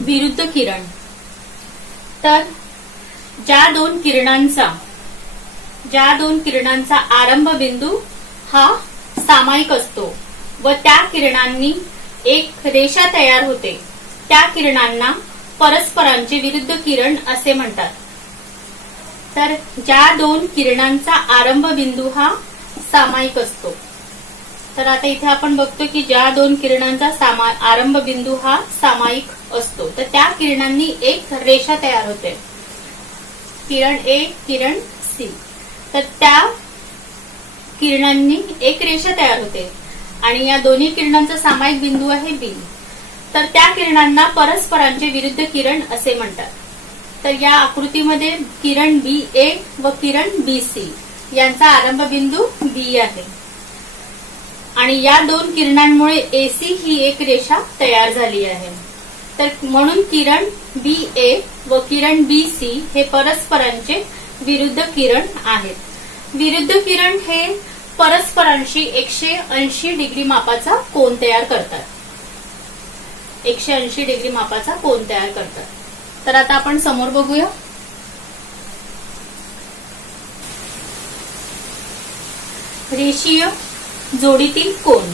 विरुद्ध किरण. तर ज्या दोन किरणांचा आरंभ बिंदू हा सामायिक असतो व त्या किरणांनी एक रेषा तयार होते, त्या किरणांना परस्परांचे विरुद्ध किरण असे म्हणतात. तर ज्या दोन किरणांचा आरंभ बिंदू हा सामायिक असतो, तर आता इथे आपण बघतो की ज्या दोन किरणांचा आरंभ बिंदू हा सामायिक असतो, तर त्या किरणांनी एक रेषा तयार होते, किरण ए किरण सी. तर त्या किरणांनी एक रेषा तयार होते आणि या दोन्ही किरणांचा सामायिक बिंदू आहे बी. तर त्या किरणांना परस्परांचे विरुद्ध किरण असे म्हणतात. तर या आकृतीमध्ये किरण बी ए व किरण बी सी यांचा आरंभ बिंदू बी आहे आणि या दोन किरणांमुळे एसी ही एक रेषा तयार झाली आहे. तर म्हणून किरण बी ए व किरण बी सी हे परस्परांचे विरुद्ध किरण आहेत. विरुद्ध किरण हे परस्परांशी 180 डिग्री मापाचा कोन तयार करतात. 180 डिग्री मापाचा कोन तयार करतात. तर आता आपण समोर बघूया. रेषीय जोडीतील कोन.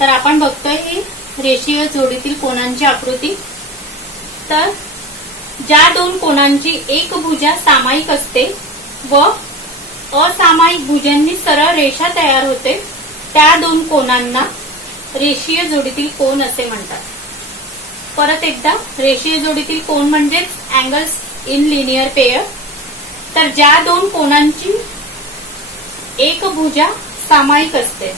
तर आपण बघतोय ही रेषीय जोडीतील कोनांची आकृती. तर ज्या दोन कोनांची एक भुजा सामायिक असते व असामायिक भुजांनी सरळ रेषा तयार होते, त्या दोन कोनांना रेषीय जोडीतील कोन असे म्हणतात. परत एकदा, रेषीय जोडीतील कोन म्हणजेच अँगल्स इन लिनियर पेयर. तर ज्या दोन कोनांची एक भुजा सामायिक असते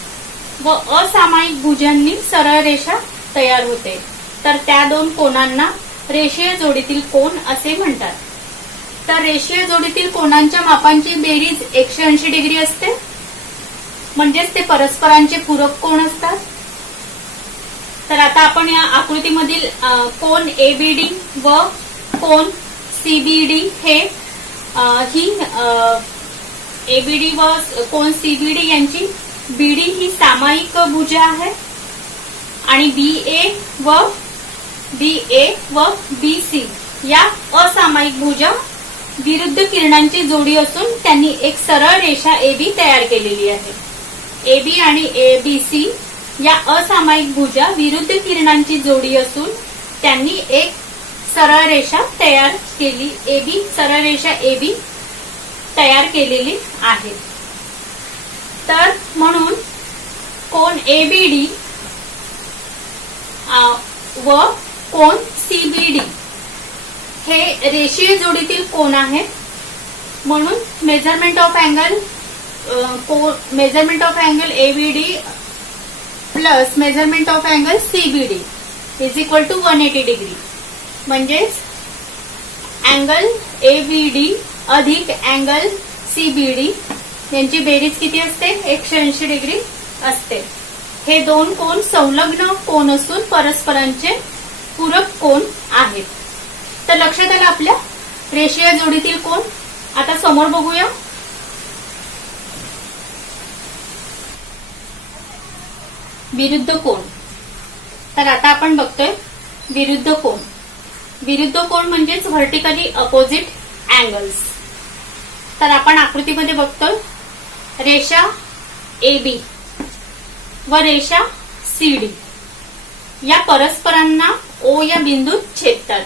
व असामायिक भुजांनी सरळ रेषा तयार होते, तर त्या दोन कोनांना रेषीय जोडीतील कोन असे म्हणतात. तर रेषीय जोडीतील कोनांच्या मापांची बेरीज 180 डिग्री असते, म्हणजेच ते परस्परांचे पूरक कोन असतात. तर आता आपण या आकृतीमधील कोन एबीडी व कोन सीबीडी ही एबीडी व कोन सीबीडी यांची बीडी ही सामायिक भुजा आहे आणि बीए व बीसी या असामायिक भुजा विरुद्ध किरणांची जोडी असून त्यांनी एक सरळ रेषा एबी तयार केलेली आहे. एबी आणि एबीसी या असामायिक भुजा विरुद्ध किरणांची जोडी असून त्यांनी एक सरळ रेषा तयार केली, सरळ रेषा एबी तयार केलेली आहे. तर म्हणून कोन एबीडी व कोन सीबीडी हे रेषीय जोडीतील कोन आहेत. म्हणून measurement of angle ABD plus measurement of angle CBD is equal to 180 degree. म्हणजेच अँगल एबीडी अधिक अँगल सीबीडी यांची बेरीज किती असते? 180 डिग्री असते. हे दोन कोन संलग्न कोन असून परस्परांचे पूरक कोन आहेत. तर लक्षात आलं आपल्या रेषीय जोडीतील कोन. आता समोर बघूया. विरुद्ध कोन. तर आता आपण बघतोय विरुद्ध कोन. विरुद्ध कोन म्हणजेच व्हर्टिकली अपोजिट अँगल्स. तर आपण आकृतीमध्ये बघतोय रेषा एबी व रेषा सीडी या परस्परांना ओ या बिंदूत छेदतात.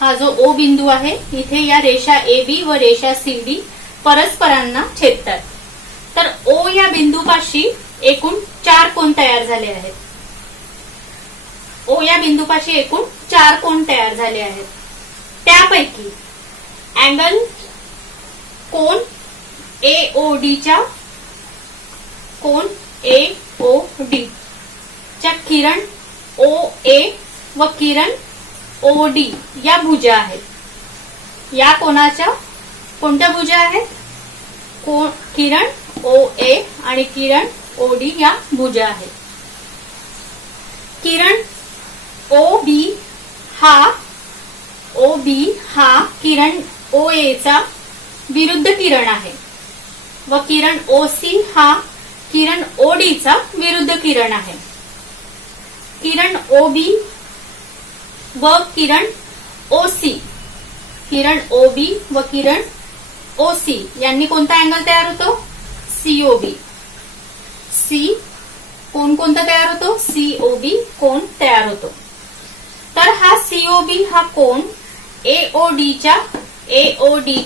हा जो ओ बिंदू आहे इथे या रेषा एबी व रेषा सीडी परस्परांना छेदतात. तर ओ या बिंदूपाशी एकूण 4 कोन तयार झाले आहेत. ओ या बिंदूपाशी एकूण 4 कोन तयार झाले आहेत. त्यापैकी अँगल कोन एओडीच्या किरण ओ ए व किरण ओ डी या भुजा आहेत. या कोनाच्या कोणत्या भुजा आहेत? किरण ओ ए आणि किरण ओ डी या भुजा आहेत. किरण ओ बी हा किरण ओ ए चा विरुद्ध किरण आहे व किरण ओ सी हा किरण ओ डी चा विरुद्ध किरण आहे. किरण OB व किरण OC, किरण OB व किरण OC यांनी कोणता अँगल तयार होतो? COB. कोणता तयार होतो? COB कोण तयार होतो. तर हा COB हा कोण AOD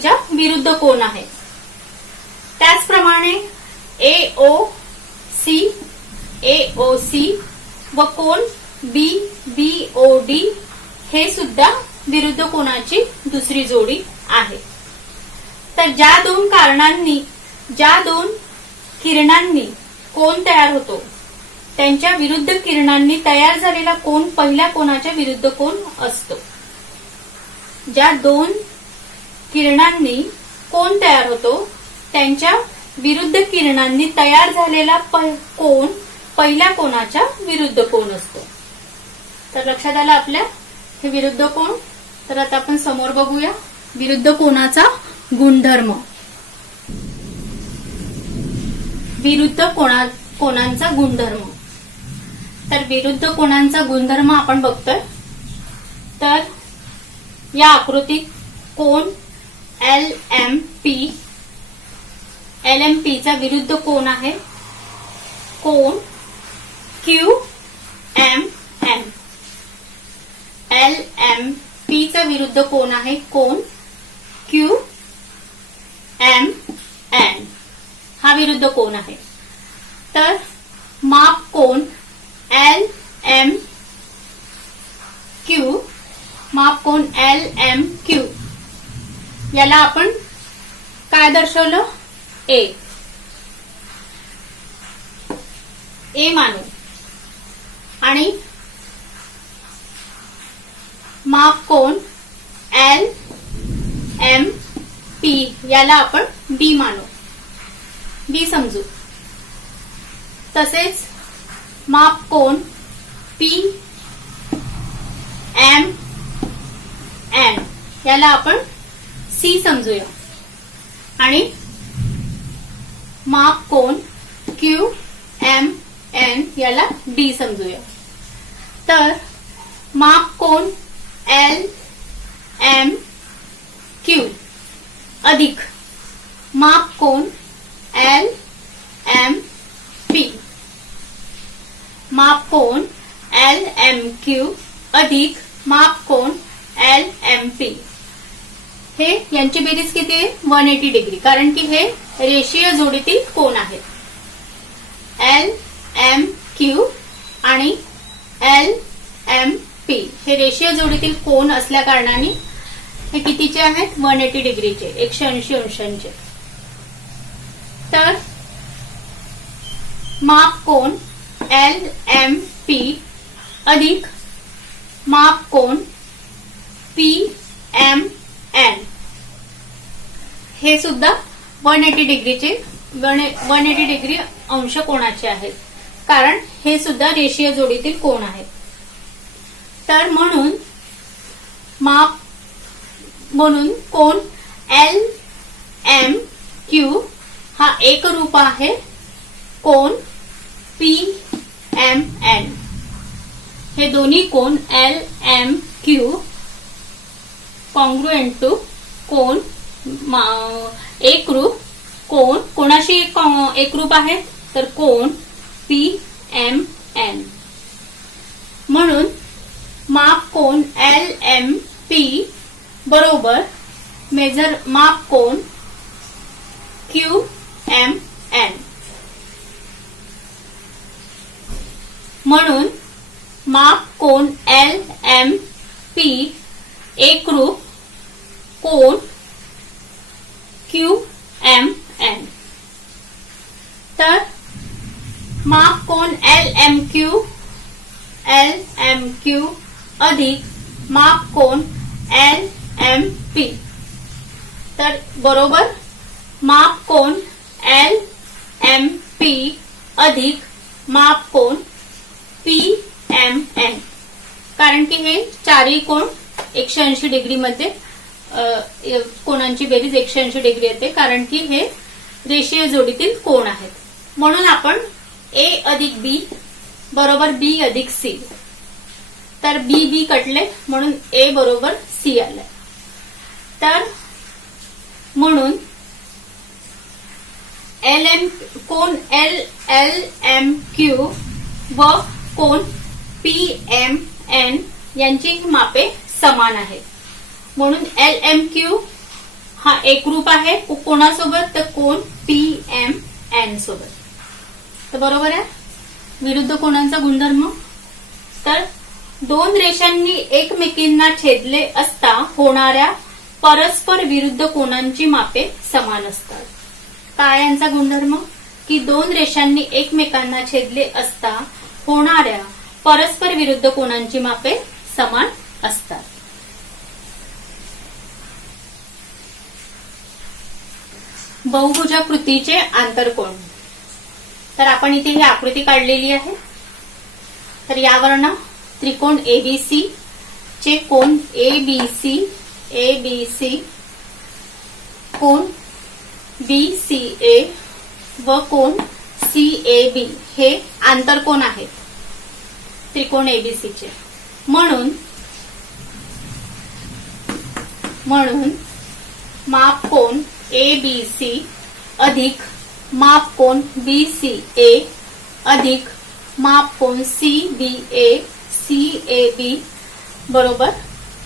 च्या विरुद्ध कोण आहे. त्याचप्रमाणे AOC व कोण BOD हे सुद्धा विरुद्ध कोणाची दुसरी जोडी आहे. तर ज्या दोन किरणांनी कोण तयार होतो त्यांच्या विरुद्ध किरणांनी तयार झालेला कोण पहिल्या कोणाच्या विरुद्ध कोण असतो. ज्या दोन किरणांनी कोण तयार होतो त्यांच्या विरुद्ध किरणांनी तयार झालेला कोण पहिल्या कोणाच्या विरुद्ध कोण असतो. तर लक्षात आलं आपल्या हे विरुद्ध कोण. तर आता आपण समोर बघूया विरुद्ध कोणाचा गुणधर्म. विरुद्ध कोणांचा गुणधर्म. तर विरुद्ध कोणांचा गुणधर्म आपण बघतोय. तर या आकृतीत कोण LMP चा विरुद्ध कोण आहे कोण QMN. LMP चा विरुद्ध कोण आहे कोण QMN हा विरुद्ध कोण आहे. तर माप कोण LMQ याला आपण काय दर्शवलं? A मानू. आणि माप कोण LMP याला आपण B मानू, B समजू. तसेच माप कोण PMN याला आपण C समजूया. आणि माप कोण QMN याला D समजूया. तर माप कोण LMQ अधिक माप कोण LMP. माप कोण LMQ अधिक माप कोण LMP हे यांची बेरीज किती आहे? 180 डिग्री. कारण की हे रेषीय जोडीतील कोण आहेत. LMQ आणि LMP हे रेषीय जोडीतील कोण असल्या कारणाने हे कितीचे आहेत? 180 डिग्रीचे, 180 अंशांचे. तर माप कोण LMP अधिक माप कोण PMN हे सुद्धा 180 डिग्रीचे 180 डिग्री अंश कोणाचे आहेत. कारण हे सुद्धा रेषीय जोडीतील कोण आहेत. तर म्हणून कोण LMQ हा एक रूप आहे कोण PMN. हे दोन्ही कोण LMQ कॉन्ग्रुएंट टू कोण एकरूप कोण कोणाशी एकरूप आहेत तर कोण PMN. म्हणून माप कोण LMP बरोबर माप कोण QMN. म्हणून माप कोण LMP एकरूप कोण QMN. तर माप कोण LMQ अधिक माप कोण LMP. तर बरोबर माप कोण LMP अधिक माप कोण PMN. कारण की हे चारही कोण 180 डिग्री मध्ये कोणांची बेरीज 180 डिग्री येते. कारण की हे रेषीय जोडीतील कोण आहेत. म्हणून आपण A अधिक B बरोबर B अधिक C तर बी बी कटले म्हणून ए बरोबर सी आलं. तर म्हणून कोन एल एल एम क्यू व कोन पी एम एन यांची मापे समान आहेत. म्हणून एल एम क्यू हा एकरूप आहे कोणासोबत, तर कोन पी एम एन सोबत. तर बरोबर आहे विरुद्ध कोनांचा गुणधर्म. तर दोन रेषांनी एकमेकींना छेदले असता होणाऱ्या परस्पर विरुद्ध कोनांची मापे समान असतात. काय यांचा गुणधर्म, की दोन रेषांनी एकमेकांना छेदले असता होणाऱ्या परस्पर विरुद्ध कोनांची मापे समान असतात. बहुभुजाकृतीचे आंतरकोन. तर आपण इथे ही आकृती काढलेली आहे. तर यावरनं त्रिकोण एबीसी चे कोन एबीसी एबीसी, कोन बीसीए व कोन सीएबी हे आंतरकोन आहेत त्रिकोण एबीसीचे. म्हणून मापकोन एबीसी अधिक मापकोन बीसीए अधिक मापकोन सीबीए सीएबी बरोबर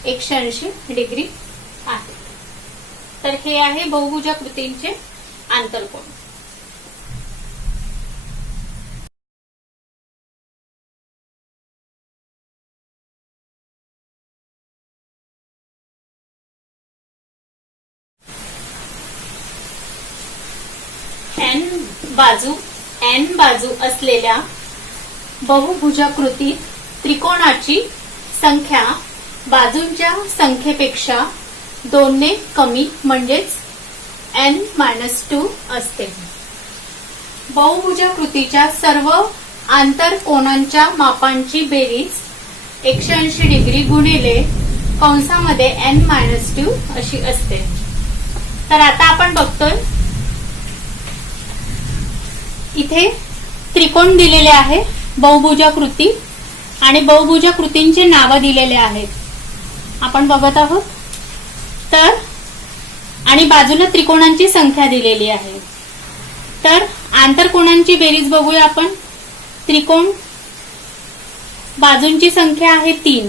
180 डिग्री आहे. तर हे आहे बहुभुजाकृतींचे आंतरकोन. एन बाजू असलेल्या बहुभुजाकृतीत त्रिकोणाची संख्या बाजूंच्या संख्येपेक्षा 2 ने कमी म्हणजेच n-2 असते. बहुभुजाकृतीच्या सर्व आंतरकोनांच्या मापांची बेरीज 180 डिग्री गुणिले कंसामध्ये n-2 अशी असते. तर आता आपण बघतोय इथे त्रिकोण दिलेले आहे बहुभुजाकृती आणि बहुभुजाकृतींचे नाव दिलेले आहेत आपण बघत आहोत. तर आणि बाजूला त्रिकोणांची संख्या दिलेली आहे. तर आंतरकोनांची बेरीज बघूया आपण. त्रिकोण बाजूंची संख्या आहे 3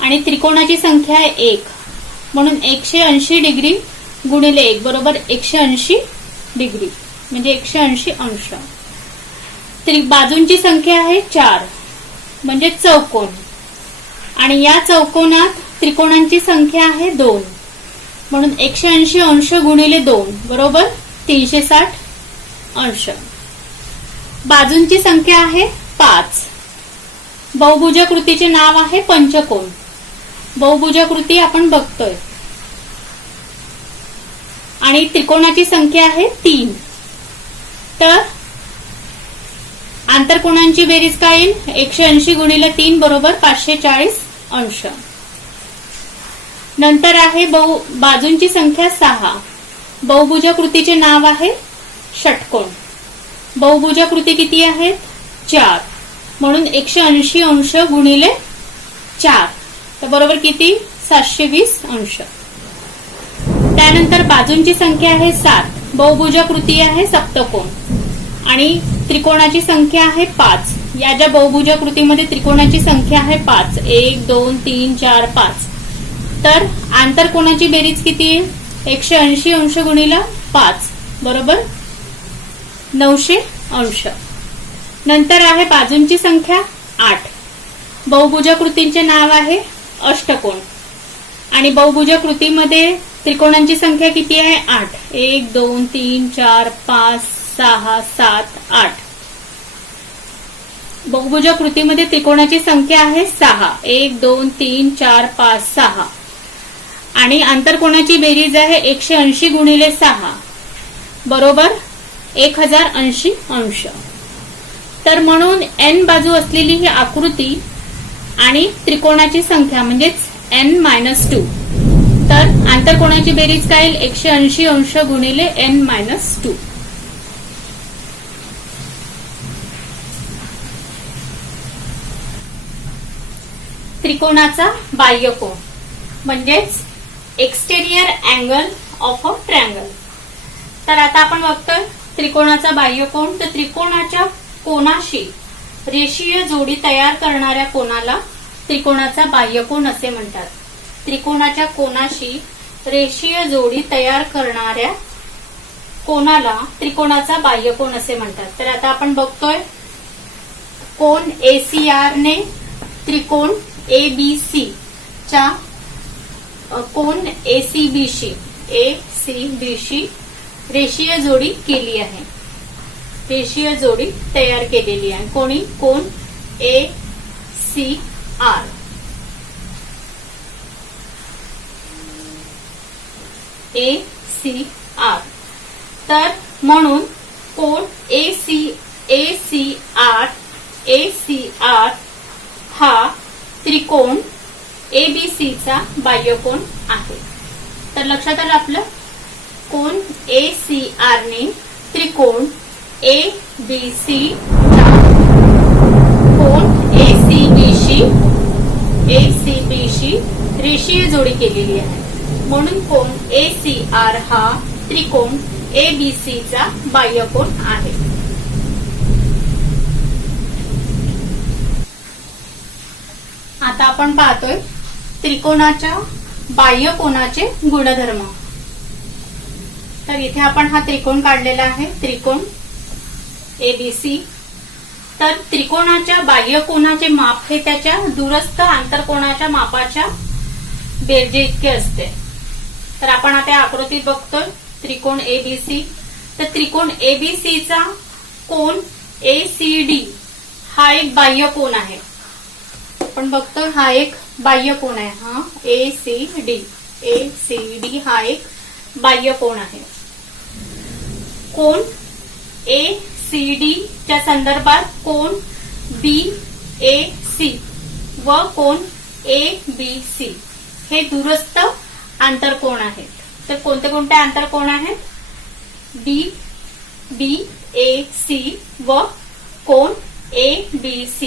आणि त्रिकोणाची संख्या आहे 1 म्हणून 180 डिग्री गुणिले 1 बरोबर 180 डिग्री म्हणजे 180 अंश. बाजूंची संख्या आहे 4 म्हणजे चौकोन आणि या चौकोनात त्रिकोणांची संख्या आहे 2 म्हणून 180 अंश गुणिले 2 बरोबर 360 अंश. बाजूंची संख्या आहे 5. बहुभुजाकृतीचे नाव आहे पंचकोन. बहुभुजाकृती आपण बघतोय आणि त्रिकोणाची संख्या आहे 3. तर आंतरकोनांची बेरीज काय येईल 180 गुणिले 3 बरोबर 540 अंश. नंतर आहे बाजूंची संख्या 6. बहुभुजाकृतीचे नाव आहे षटकोन. बहुभुजाकृती किती आहेत 4 म्हणून 180 अंश गुणिले 4 तर बरोबर किती 720 अंश. त्यानंतर बाजूंची संख्या आहे 7. बहुभुजाकृती आहे सप्तकोन आणि त्रिकोणाची संख्या आहे 5. या ज्या बहुभुजाकृतीमध्ये त्रिकोणाची संख्या आहे 5 1 2 3 4 5 तर आंतरकोनाची बेरीज किती आहे 180 अंश गुणिले 5 बरोबर 900 अंश. नंतर आहे बाजूंची संख्या 8. बहुभुजाकृतींचे नाव आहे अष्टकोन आणि बहुभुजाकृतीमध्ये त्रिकोणांची संख्या किती आहे 8 1 2 3 4 5 6 7 8. बहुभुजाकृतीमध्ये त्रिकोणाची संख्या आहे 6 1 2 3 4 5 6 आणि आंतरकोनाची बेरीज आहे 180 गुणिले 6 बरोबर 1080 अंश. तर म्हणून n बाजू असलेली ही आकृती आणि त्रिकोणाची संख्या म्हणजेच n-2 तर आंतरकोनाची बेरीज काय येईल 180 अंश गुणिले n-2. त्रिकोणाचा बाह्यकोन म्हणजेच exterior angle of a triangle. तर आता आपण बघतोय त्रिकोणाचा बाह्यकोन. तर त्रिकोणाच्या कोनाशी रेषीय जोडी तयार करणाऱ्या कोनाला त्रिकोणाचा बाह्यकोन असे म्हणतात. त्रिकोणाच्या कोनाशी रेषीय जोडी तयार करणाऱ्या कोनाला त्रिकोणाचा बाह्यकोन असे म्हणतात. तर आता आपण बघतोय कोन ACR ने त्रिकोण ABC च्या कोन ACB शी रेषीय जोडी केली आहे. रेषीय जोडी तयार केलेली आहे. कोणी? कोन ACR. ACR. तर म्हणून कोन ACR हा त्रिकोण ABC चा बाह्यकोन आहे. तर लक्षात आलं आपलं. कोन ACR ने त्रिकोण ABC चा कोन ACB शी रेषीय जोडी केलेली आहे. म्हणून कोन ACR हा त्रिकोण ABC चा बाह्यकोन आहे. आता आपण पाहतोय त्रिकोणाच्या बाह्यकोनाचे गुणधर्म. तर इथे आपण हा त्रिकोण काढलेला आहे, त्रिकोण ABC. तर त्रिकोणाच्या बाह्यकोनाचे माप हे त्याच्या दूरस्थ आंतरकोनाच्या मापाच्या बेरजे इतके असते. तर आपण आता आकृतीत बघतोय त्रिकोण ABC. तर त्रिकोण ABC चा कोन ACD हा एक बाह्यकोन आहे. आपण बघतोय हा एक बाह्यकोन आहे. हा ACD हा एक बाह्यकोन आहे. कोन ACD च्या संदर्भात कोन BAC व कोन ABC हे दूरस्थ आंतरकोन आहेत. तर कोणते कोणते आंतरकोन आहेत? BAC व कोन ABC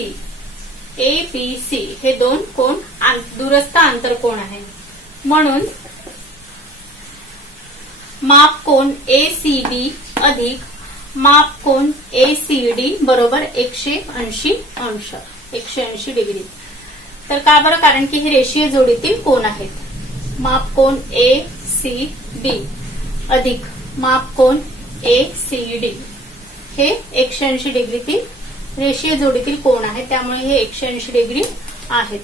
हे दोन कोन दूरस्थ आंतरकोन आहेत. म्हणून माप कोन ACB अधिक माप कोन ACD बरोबर 180 अंश, 180 डिग्री. तर का बरं? कारण की हे रेषीय जोडीतील कोन आहेत. माप कोन ACB अधिक माप कोन ACD हे 180 डिग्रीतील रेषीय जोडीतील कोन आहे. त्यामुळे हे 180 डिग्री आहेत.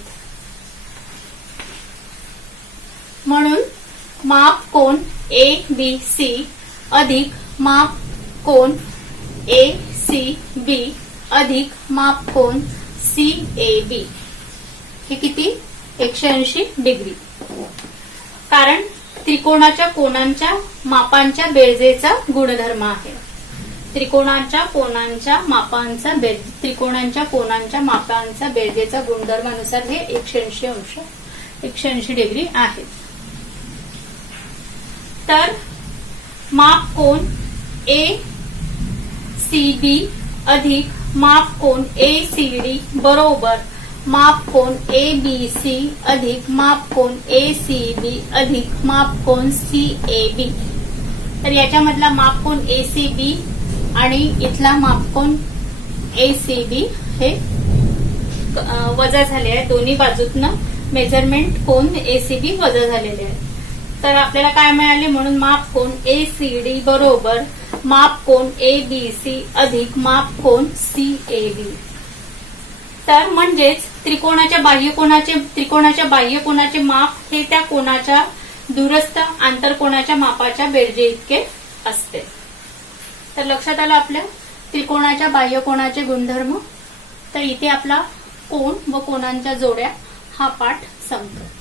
म्हणून माप कोन ABC अधिक माप कोन ACB अधिक माप कोन CAB हे किती? 180 डिग्री. कारण त्रिकोणाच्या कोनांच्या मापांच्या बेरजेचा गुणधर्म आहे. त्रिकोणाच्या कोनांच्या मापांचा त्रिकोणांच्या कोनांच्या मापांचा बेरजेचा गुणधर्मानुसार हे 180 अंश, 180 डिग्री आहेत. तर माप कोन ACB अधिक माप कोन ACD बरोबर माप कोन ABC अधिक माप कोन ACB अधिक माप कोन CAB. तर याच्यामधला माप कोन ACB आणि इथला माप कोन ACB हे वजा झाले आहे. दोन्ही बाजूतनं मेजरमेंट कोन ACB वजा झालेले आहे. तर आपल्याला काय मिळाले? म्हणून माप कोन ACD बरोबर माप कोन ABC अधिक माप कोन CAB. तर म्हणजेच त्रिकोणाच्या बाह्यकोनाचे माप हे त्या कोनाच्या दूरस्थ आंतरकोनाच्या मापाच्या बेरजे इतके असते. तर लक्षात आलं आपल्या त्रिकोणाच्या बाह्यकोनाचे गुणधर्म. तर इथे आपला कोन व कोनांच्या जोड्या हा पाठ संपतो.